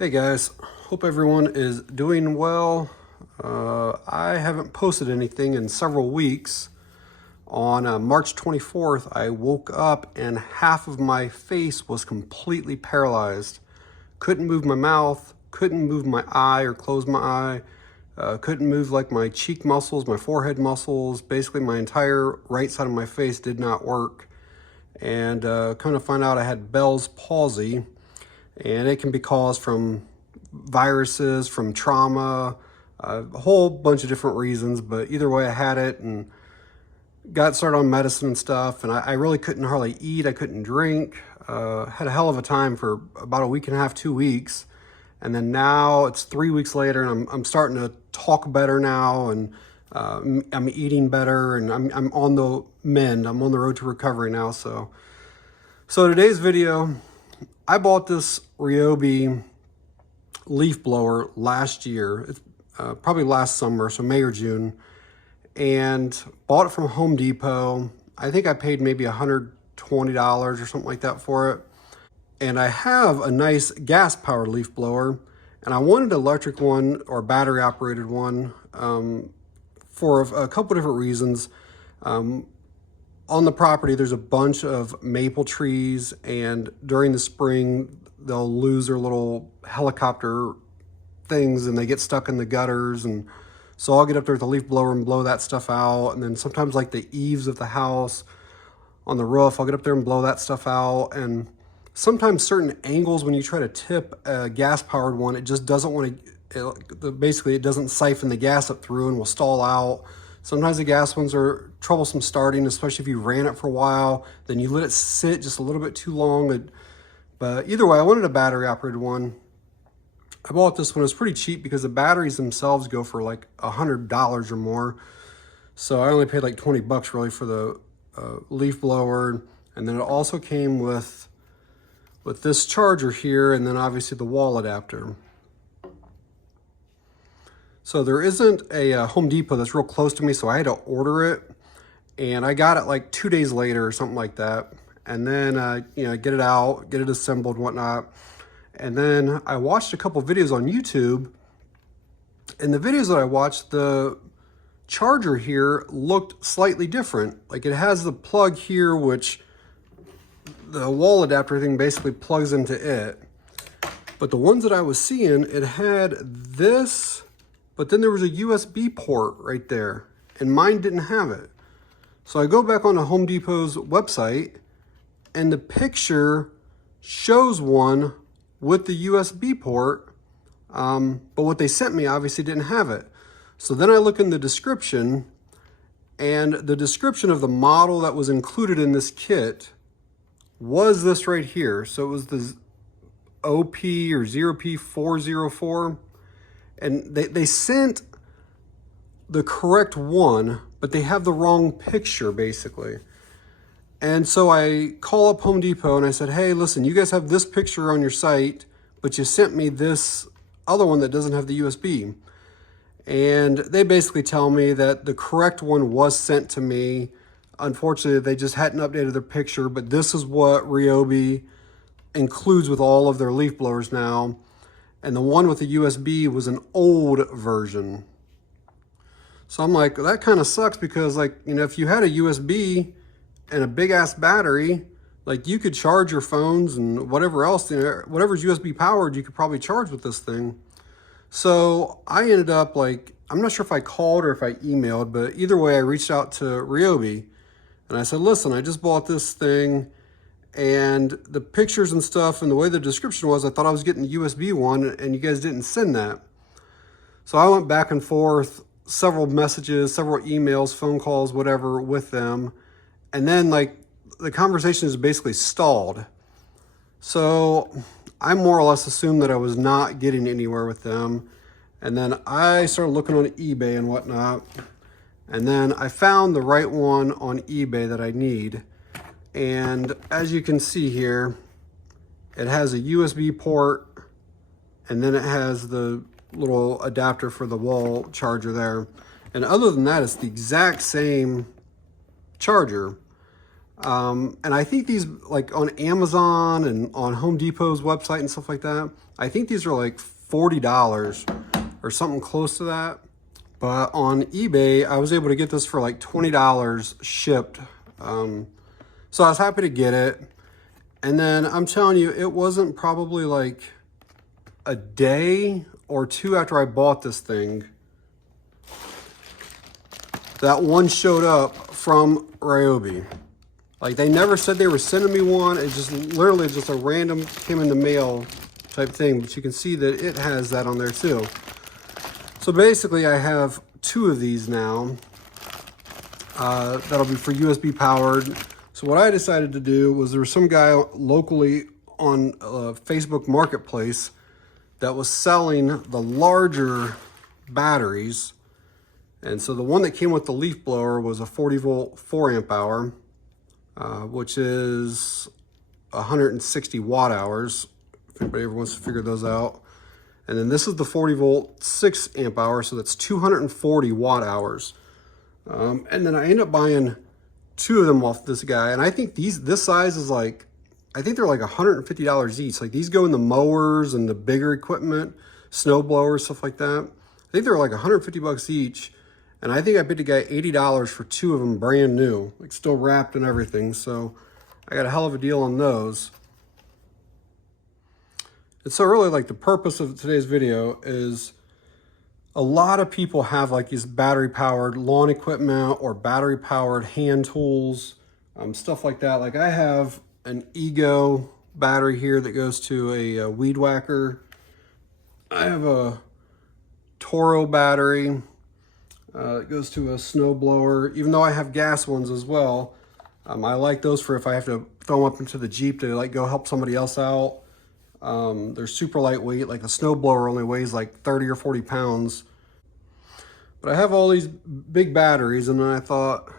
Hey guys, hope everyone is doing well. I haven't posted anything in several weeks. On March 24th, I woke up and half of my face was completely paralyzed. Couldn't move my mouth, couldn't move my eye or close my eye, couldn't move like my cheek muscles, my forehead muscles. Basically, my entire right side of my face did not work. And kind of find out I had Bell's palsy. And it can be caused from viruses, from trauma, a whole bunch of different reasons. But either way, I had it and got started on medicine and stuff. And I really couldn't hardly eat. I couldn't drink. Had a hell of a time for about a week and a half, 2 weeks. And then now it's 3 weeks later and I'm starting to talk better now. And I'm eating better and I'm on the mend. I'm on the road to recovery now. So today's video, I bought this Ryobi leaf blower last year. It's probably last summer, so May or June, and bought it from Home Depot. I think I paid maybe $120 or something like that for it. And I have a nice gas-powered leaf blower, and I wanted an electric one or battery-operated one for a couple different reasons. On the property, there's a bunch of maple trees, and during the spring, they'll lose their little helicopter things and they get stuck in the gutters. And so I'll get up there with the leaf blower and blow that stuff out. And then sometimes like the eaves of the house on the roof, I'll get up there and blow that stuff out. And sometimes certain angles, when you try to tip a gas-powered one, it just doesn't want to, basically it doesn't siphon the gas up through and will stall out. Sometimes the gas ones are troublesome starting, especially if you ran it for a while, then you let it sit just a little bit too long. But either way, I wanted a battery operated one. I bought this one. It was pretty cheap because the batteries themselves go for like $100 or more. So I only paid like 20 bucks really for the leaf blower. And then it also came with this charger here, and then obviously the wall adapter. So there isn't a Home Depot that's real close to me, so I had to order it. And I got it like 2 days later or something like that. And then, get it out, get it assembled and whatnot. And then I watched a couple videos on YouTube. And the videos that I watched, the charger here looked slightly different. Like it has the plug here, which the wall adapter thing basically plugs into it. But the ones that I was seeing, it had this, but then there was a USB port right there, and mine didn't have it. So I go back on the Home Depot's website, and the picture shows one with the USB port, but what they sent me obviously didn't have it. So then I look in the description, and the description of the model that was included in this kit was this right here. So it was the OP or 0P404. And they sent the correct one, but they have the wrong picture, basically. And so I call up Home Depot and I said, hey, listen, you guys have this picture on your site, but you sent me this other one that doesn't have the USB. And they basically tell me that the correct one was sent to me. Unfortunately, they just hadn't updated their picture, but this is what Ryobi includes with all of their leaf blowers now. And the one with the USB was an old version. So I'm like, that kind of sucks because if you had a USB and a big ass battery, like you could charge your phones and whatever else, whatever's USB powered, you could probably charge with this thing. So I ended up I'm not sure if I called or if I emailed, but either way, I reached out to Ryobi and I said, listen, I just bought this thing. And the pictures and stuff and the way the description was, I thought I was getting the USB one and you guys didn't send that. So I went back and forth, several messages, several emails, phone calls, whatever with them. And then the conversation is basically stalled. So I more or less assumed that I was not getting anywhere with them. And then I started looking on eBay and whatnot. And then I found the right one on eBay that I need. And as you can see here, it has a USB port, and then it has the little adapter for the wall charger there. And other than that, it's the exact same charger. And I think these, like on Amazon and on Home Depot's website and stuff like that, I think these are like $40 or something close to that. But on eBay, I was able to get this for like $20 shipped. So I was happy to get it. And then I'm telling you, it wasn't probably like a day or two after I bought this thing that one showed up from Ryobi. Like, they never said they were sending me one. It's just literally just a random came in the mail type thing. But you can see that it has that on there too. So basically I have two of these now. That'll be for USB powered. So what I decided to do was there was some guy locally on Facebook Marketplace that was selling the larger batteries. And so the one that came with the leaf blower was a 40 volt 4 amp hour, which is 160 watt hours, if anybody ever wants to figure those out. And then this is the 40 volt 6 amp hour, so that's 240 watt hours. And then I ended up buying two of them off this guy. And I think this size is like, I think they're like $150 each. Like, these go in the mowers and the bigger equipment, snow blowers, stuff like that. I think they're like 150 bucks each. And I think I paid the guy $80 for two of them brand new, like still wrapped and everything. So I got a hell of a deal on those. And so really, like, the purpose of today's video is a lot of people have like these battery powered lawn equipment or battery powered hand tools, stuff like that. Like, I have an Ego battery here that goes to a weed whacker. I have a Toro battery. It goes to a snow blower, even though I have gas ones as well. I like those for if I have to throw them up into the Jeep to like go help somebody else out. They're super lightweight. Like, the snow blower only weighs like 30 or 40 pounds. But I have all these big batteries, and then I thought,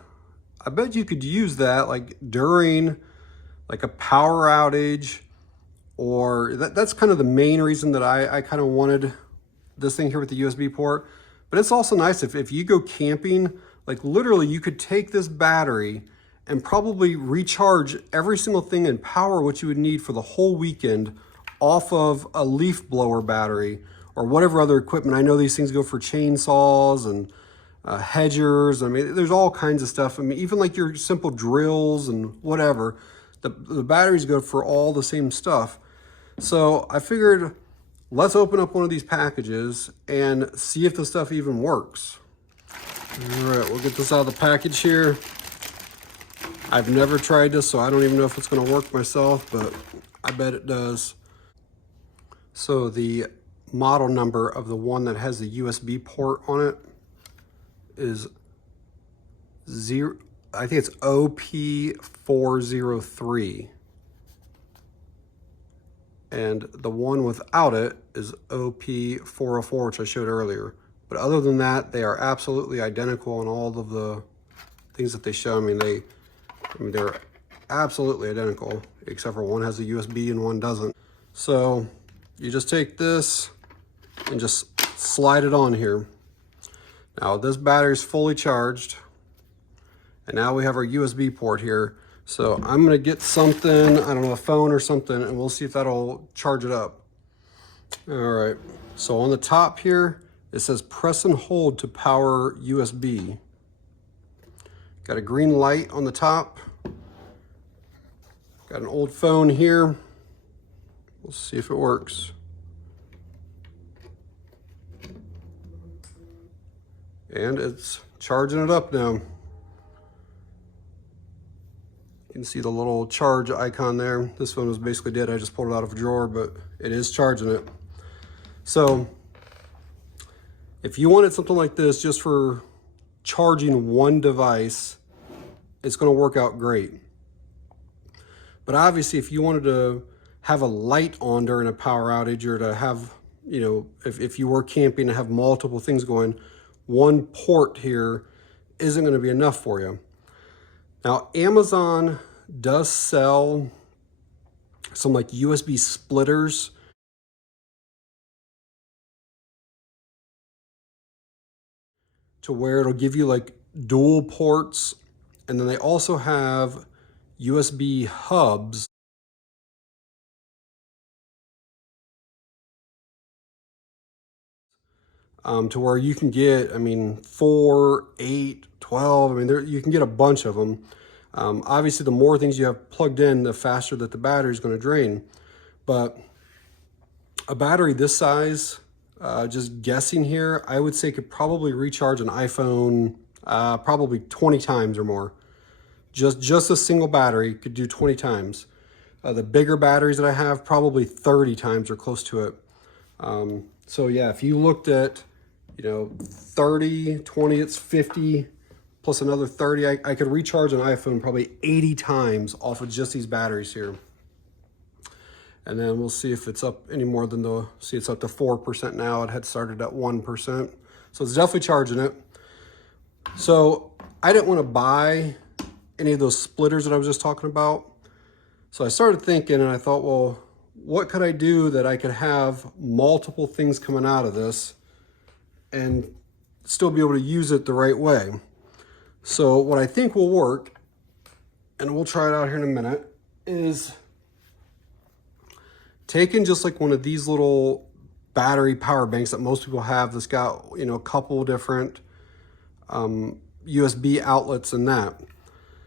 I bet you could use that like during like a power outage, or that's kind of the main reason that I kind of wanted this thing here with the USB port. But it's also nice if you go camping, like literally you could take this battery and probably recharge every single thing and power what you would need for the whole weekend off of a leaf blower battery or whatever other equipment. I know these things go for chainsaws and hedgers. I mean, there's all kinds of stuff. I mean, even like your simple drills and whatever, the batteries go for all the same stuff. So I figured, let's open up one of these packages and see if the stuff even works. All right, we'll get this out of the package here. I've never tried this, so I don't even know if it's gonna work myself, but I bet it does. So the model number of the one that has the USB port on it is I think it's OP403. And the one without it is OP404, which I showed earlier. But other than that, they are absolutely identical on all of the things that they show. I mean, they're absolutely identical, except for one has a USB and one doesn't. So you just take this and just slide it on here. Now this battery is fully charged, and now we have our USB port here. So I'm gonna get something, I don't know, a phone or something, and we'll see if that'll charge it up. All right, so on the top here, it says press and hold to power USB. Got a green light on the top. Got an old phone here. We'll see if it works. And it's charging it up now. You can see the little charge icon there. This phone was basically dead. I just pulled it out of a drawer, but it is charging it. So if you wanted something like this just for charging one device, it's going to work out great. But obviously, if you wanted to have a light on during a power outage, or to have, you know, if you were camping and have multiple things going, one port here isn't going to be enough for you. Now, Amazon does sell some like USB splitters to where it'll give you like dual ports. And then they also have USB hubs to where you can get, I mean, 4, 8, 12. I mean, you can get a bunch of them. Obviously, the more things you have plugged in, the faster that the battery is going to drain. But a battery this size, just guessing here, I would say could probably recharge an iPhone probably 20 times or more. Just a single battery could do 20 times. The bigger batteries that I have, probably 30 times or close to it. So yeah, if you looked at, 30, 20, it's 50, plus another 30, I could recharge an iPhone probably 80 times off of just these batteries here. And then we'll see if it's up any more than see it's up to 4% now. It had started at 1%. So it's definitely charging it. So I didn't want to buy any of those splitters that I was just talking about. So I started thinking and I thought, well, what could I do that I could have multiple things coming out of this and still be able to use it the right way? So what I think will work, and we'll try it out here in a minute, is taking just like one of these little battery power banks that most people have that's got, a couple different USB outlets in that.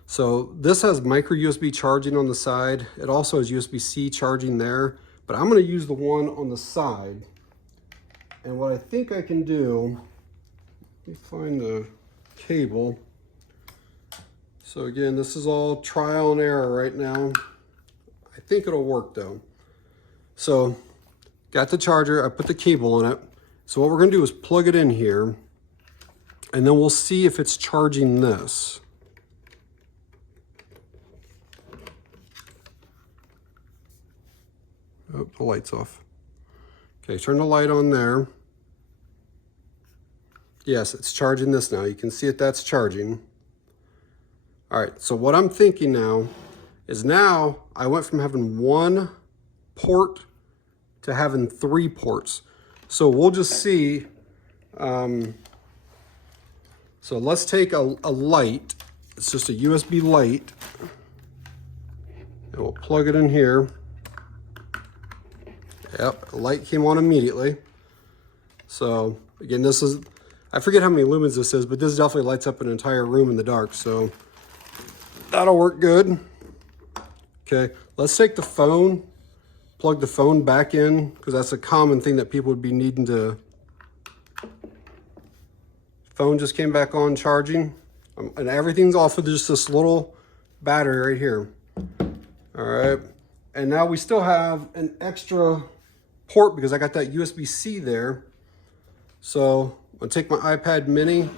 So this has micro USB charging on the side. It also has USB-C charging there, but I'm going to use the one on the side. And what I think I can do, let me find the cable. So again, this is all trial and error right now. I think it'll work though. So got the charger, I put the cable on it. So what we're going to do is plug it in here, and then we'll see if it's charging this. Oh, the light's off. Okay, turn the light on there. Yes, it's charging this now. You can see that's charging. All right, so what I'm thinking now is now I went from having one port to having 3 ports. So we'll just see. So let's take a light. It's just a USB light. And we'll plug it in here. Yep, the light came on immediately. So again, this is, I forget how many lumens this is, but this definitely lights up an entire room in the dark. So that'll work good. Okay, let's take the phone, plug the phone back in, because that's a common thing that people would be needing to. Phone just came back on charging, and everything's off of just this little battery right here. All right, and now we still have an extra port because I got that USB-C there. So I'm gonna take my iPad mini,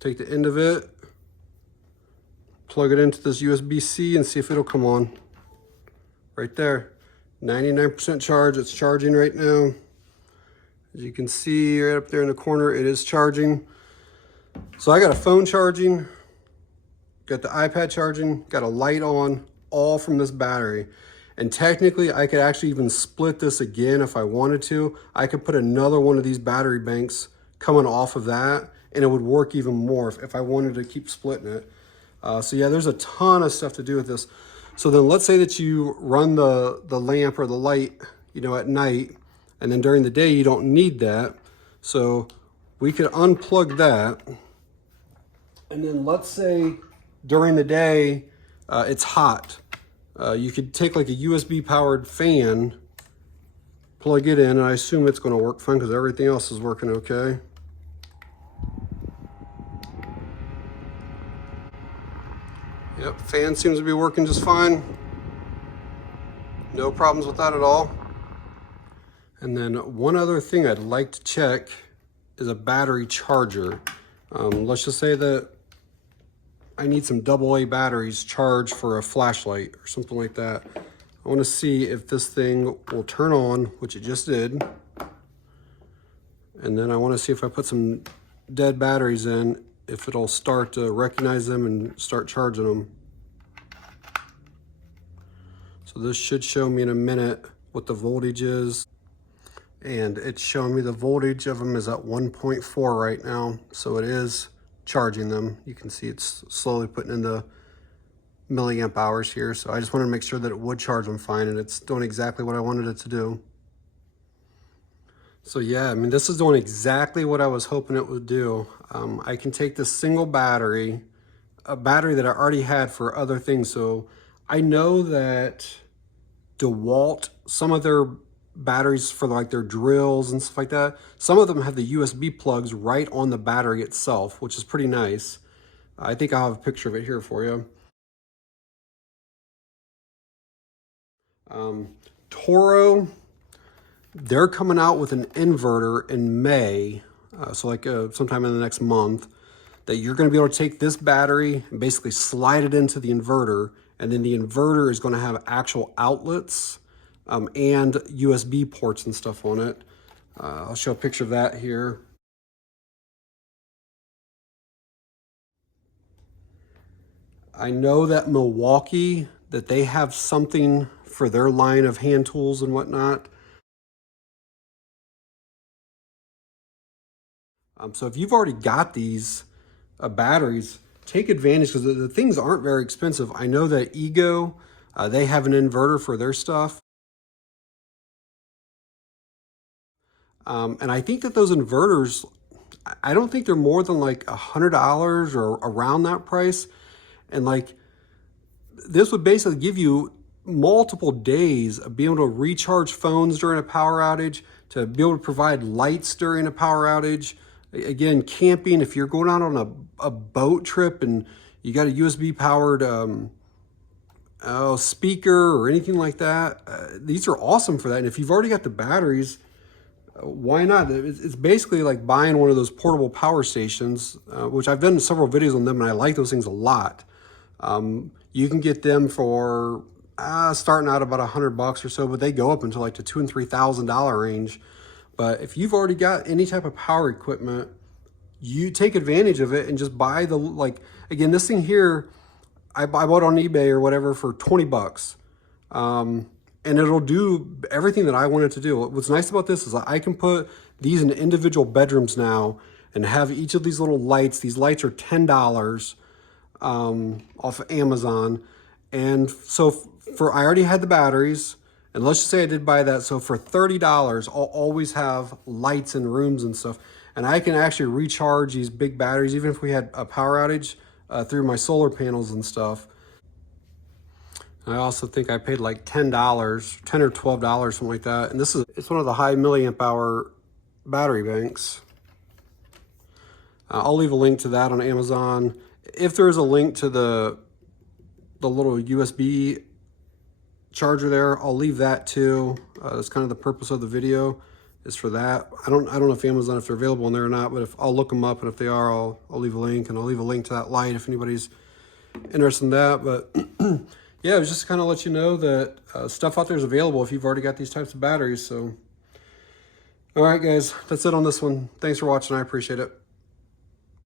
take the end of it, plug it into this USB-C and see if it'll come on. Right there, 99% charge, it's charging right now. As you can see right up there in the corner, it is charging. So I got a phone charging, got the iPad charging, got a light on, all from this battery. And technically I could actually even split this again if I wanted to. I could put another one of these battery banks coming off of that, and it would work even more if I wanted to keep splitting it. So yeah, there's a ton of stuff to do with this. So then let's say that you run the lamp or the light, at night, and then during the day you don't need that. So we could unplug that. And then let's say during the day it's hot. You could take like a USB powered fan, plug it in, and I assume it's going to work fine because everything else is working okay. Yep, fan seems to be working just fine. No problems with that at all. And then one other thing I'd like to check is a battery charger. Let's just say that I need some AA batteries charged for a flashlight or something like that. I want to see if this thing will turn on, which it just did. And then I want to see if I put some dead batteries in, if it'll start to recognize them and start charging them. So this should show me in a minute what the voltage is. And it's showing me the voltage of them is at 1.4 right now. So it is charging them. You can see it's slowly putting in the milliamp hours here. So I just wanted to make sure that it would charge them fine, and it's doing exactly what I wanted it to do. So yeah, I mean, this is doing exactly what I was hoping it would do. I can take this single battery, a battery that I already had for other things. So I know that DeWalt, some of their batteries for like their drills and stuff like that, some of them have the USB plugs right on the battery itself, which is pretty nice. I think I'll have a picture of it here for you. Toro, they're coming out with an inverter in May, so like sometime in the next month, that you're going to be able to take this battery and basically slide it into the inverter, and then the inverter is going to have actual outlets and USB ports and stuff on it. I'll show a picture of that here. I know that Milwaukee, that they have something for their line of hand tools and whatnot. So if you've already got these batteries, take advantage, because the things aren't very expensive. I know that Ego, they have an inverter for their stuff. And I think that those inverters, I don't think they're more than like $100 or around that price. And like, this would basically give you multiple days of being able to recharge phones during a power outage, to be able to provide lights during a power outage. Again, camping, if you're going out on a boat trip and you got a USB powered speaker or anything like that, these are awesome for that. And if you've already got the batteries, why not? It's basically like buying one of those portable power stations, which I've done several videos on them, and I like those things a lot. You can get them for starting out about $100 or so, but they go up into like the $2,000 and $3,000 range. But if you've already got any type of power equipment, you take advantage of it and just buy the, like, again, this thing here, I bought on eBay or whatever for 20 bucks. And it'll do everything that I want it to do. What's nice about this is I can put these in individual bedrooms now and have each of these little lights. These lights are $10 off of Amazon. And so I already had the batteries, and let's just say I did buy that. So for $30, I'll always have lights in rooms and stuff. And I can actually recharge these big batteries, even if we had a power outage, through my solar panels and stuff. I also think I paid like $10 or $12, something like that. And it's one of the high milliamp hour battery banks. I'll leave a link to that on Amazon. If there is a link to the little USB charger there, I'll leave that too. That's kind of the purpose of the video, is for that. I don't know if Amazon, if they're available in there or not, but I'll look them up, and if they are, I'll leave a link, and I'll leave a link to that light if anybody's interested in that. But yeah, it was just to kind of let you know that stuff out there is available if you've already got these types of batteries. So, all right, guys, that's it on this one. Thanks for watching. I appreciate it.